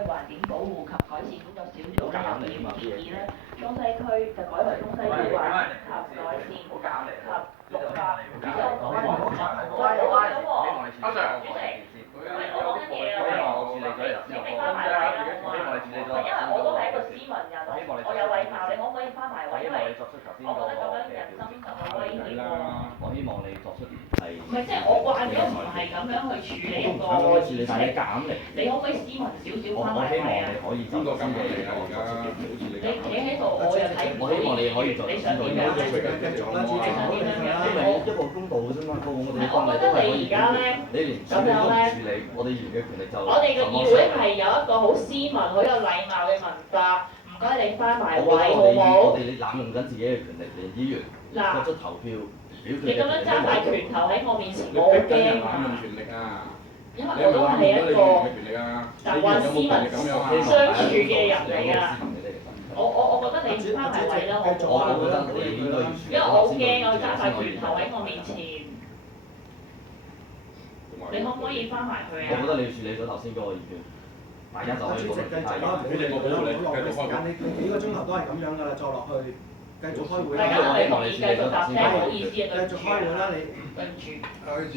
環境保護及改善工作小組咧有建議咧，中西區就改為中西區環境及改善及綠化。主席我講緊嘢阿 Sir， 主席，我講緊嘢啊，請你翻埋位啦，好唔好啊？因為我都係一個斯文人，我有禮貌，你可唔可以翻埋位？因為我覺得咁樣人身受到威脅喎。我希望你作出係。唔係，即係我慣咗唔係咁樣去處理一個議題，你可唔可以斯文少少翻埋位啊？我希望你可以就先嘅呢個作出嘅表示你企喺度，我又睇唔到。我希望你可以做你想點樣？繼續啦，你想點樣？因為一個公道嘅啫嘛，我哋我覺得你而家咧，你連處理都唔處理，我哋議員嘅權力就我哋嘅議會係有一個好斯文、好有禮貌嘅文化，唔該你翻埋位好唔好？我哋濫用緊自己嘅權力，連議員作出投票表決。你咁樣揸大拳頭喺我面前，我好驚啊！因為我都係一個習慣斯文相處嘅人嚟㗎。我覺得你翻埋位啦，我覺得你應該要處理。因為我好驚我揸大拳頭喺我面前，你可唔可以翻埋去啊？我覺得你處理咗頭先嗰個意見，大家就可以討論其他嘢。你幾個鐘頭都係咁樣㗎啦，坐落去繼續開會。大家我哋可以繼續答聲，唔好意思啊，對唔住。繼續開會啦，你。對唔住。主席，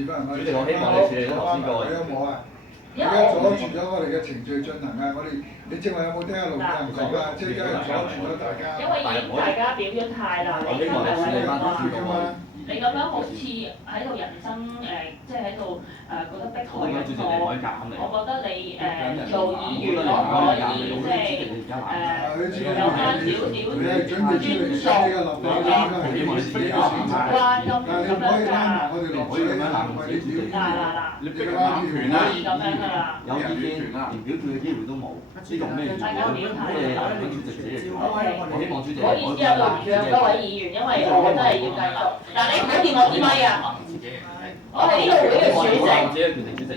我希望你處理咗頭先嗰個意見。而家阻住咗我哋嘅程序進行啊！你正話有冇聽阿盧主任講啊？即係因為阻住咗大家。因為已經大家表咗態啦，你咁樣你咁樣好似喺度人生即係喺度覺得迫害緊我。我覺得你做議員可唔可以即係有翻少少尊重關心咁樣㗎？你逼佢濫權啦！咁樣㗎啦。有意見連表決嘅機會都冇，呢個咩原因？大家表態啦。主席自己我希望主席。唔好意思啊，對唔住啊，各位議員，因為我真係要繼續。嗱，你唔好掂我支咪啊！我係呢個會嘅主席。自己嘅權力，主席。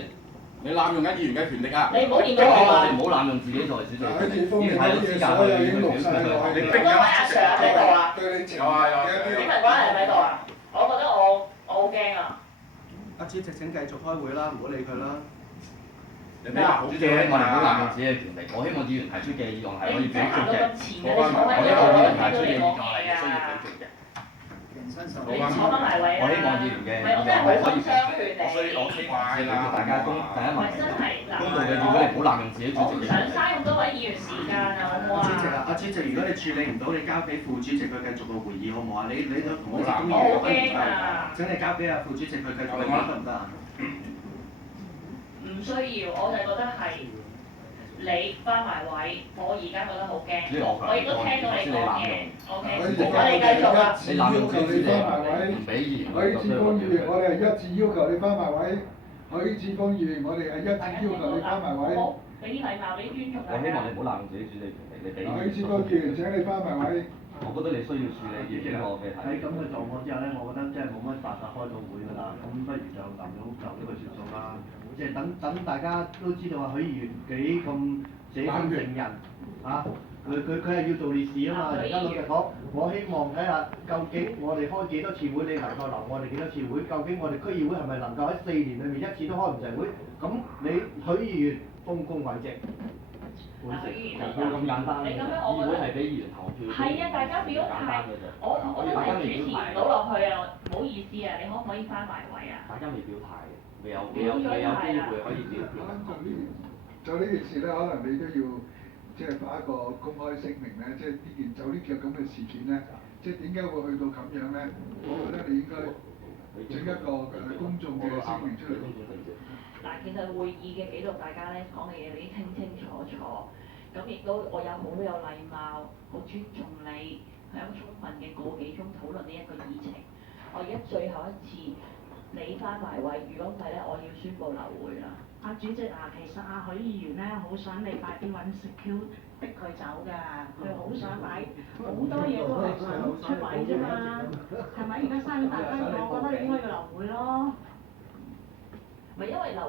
你濫用緊議員嘅權力啊！你唔好掂到我啊！你唔好濫用自己作為主席。喺電風嘅啲嘢所有已經錄晒落去。唔該，阿 Sir 喺度啊！對你情有啊有啊。警民關係喺度啊！我覺得我好驚啊！阿主席請繼續開會啦，唔好理佢啦。主席，我希望你唔好濫用自己嘅權力。我希望議員提出嘅議案係可以表決嘅。我希望議員提出嘅議案係需要表決嘅。你坐翻埋位啊！我希望議員嘅議案係可以表決嘅。我希望大家公第一民主公道嘅議會，你唔好濫用自己主席嘅權力。想嘥咁多位議員時間啊，好唔好啊？主席啊，阿主席，如果你處理唔到，你交俾副主席佢繼續個會議好唔好啊？你都同我哋公議員分唔得。請你交俾阿副主席佢繼續個會議得唔得啊？唔需要，我就覺得係你翻埋位，我而家覺得好驚。我亦都聽到你講嘢。OK，我哋繼續啦。你濫用自己嘅唔俾議員。許智峰議員，我哋係一致要求你翻埋位。許智峰議員，我哋係一致要求你翻埋位。俾啲禮貌，俾啲尊重。我希望你唔好濫用自己主席權力，你俾。許智峰議員請你翻埋位。我覺得你需要處理呢個嘅題。喺咁嘅狀況之下咧，我覺得即係冇乜辦法開到會㗎啦。咁不如就臨咗就呢個算數啦。即係等大家都知道話許議員幾咁捨身成仁啊！佢係要做烈士啊嘛。而家老實講，我希望睇下究竟我哋開幾多次會，你能夠留我哋幾多次會？究竟我哋區議會係咪能夠喺4年裏面一次都開唔成會？咁你許議員豐功偉績。許議員，咁簡單。你咁樣我覺得。議會係俾議員投票。係啊，大家表態。我都係主持唔到落去啊，唔好意思啊，你可唔可以翻埋位啊？大家未表態嘅，未有機會可以表態。就呢件事咧，可能你都要即係發一個公開聲明咧，即係就呢個咁嘅事件咧，即係點解會去到咁樣咧？我覺得你應該整一個公眾嘅聲明出嚟。嗱，其實會議嘅記錄，大家咧講嘅嘢你清清楚楚，咁亦都我有好有禮貌，好尊重你，係有充分嘅個幾鐘討論呢一個議程。我而家最後一次你翻埋位，如果唔係咧，我要宣佈流會啦。阿主席啊，其實阿許議員咧好想你快啲揾 secure 逼佢走㗎，佢好想擺好多嘢都係想出位啫嘛，係咪？而家嘥咗大家，我覺得你應該要流會咯。唔係因為你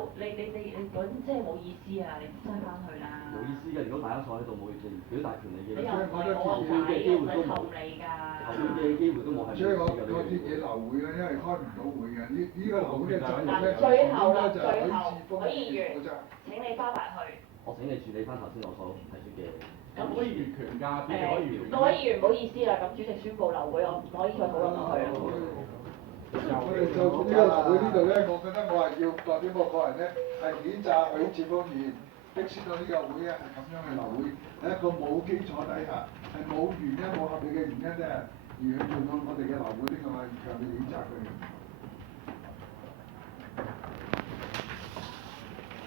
講即係冇意思啊！你翻返去啦。冇意思嘅，如果大家坐喺度冇表達權利嘅，你又唔係我仔，我唔係氹你㗎。投票嘅機會都冇係。所以我啲嘢流會嘅，因為開唔到會嘅。呢個流會嘅責任咧，最後啦，就係許智峰許議員，請你翻埋去。我我請你處理翻頭先我所提出嘅。咁可以越權㗎，邊可以越權？各位議員唔好意思啦，咁主席宣布流會，我唔可以再討論落去啦。我哋就呢個流會呢度咧，我覺得我係要代表我個人咧，係譴責許智峯議員逼使到呢個會咧係咁樣嘅流會，喺一個冇基礎底下，係冇原因冇合理嘅原因咧，而去做到我哋嘅流會，呢個係強烈譴責佢。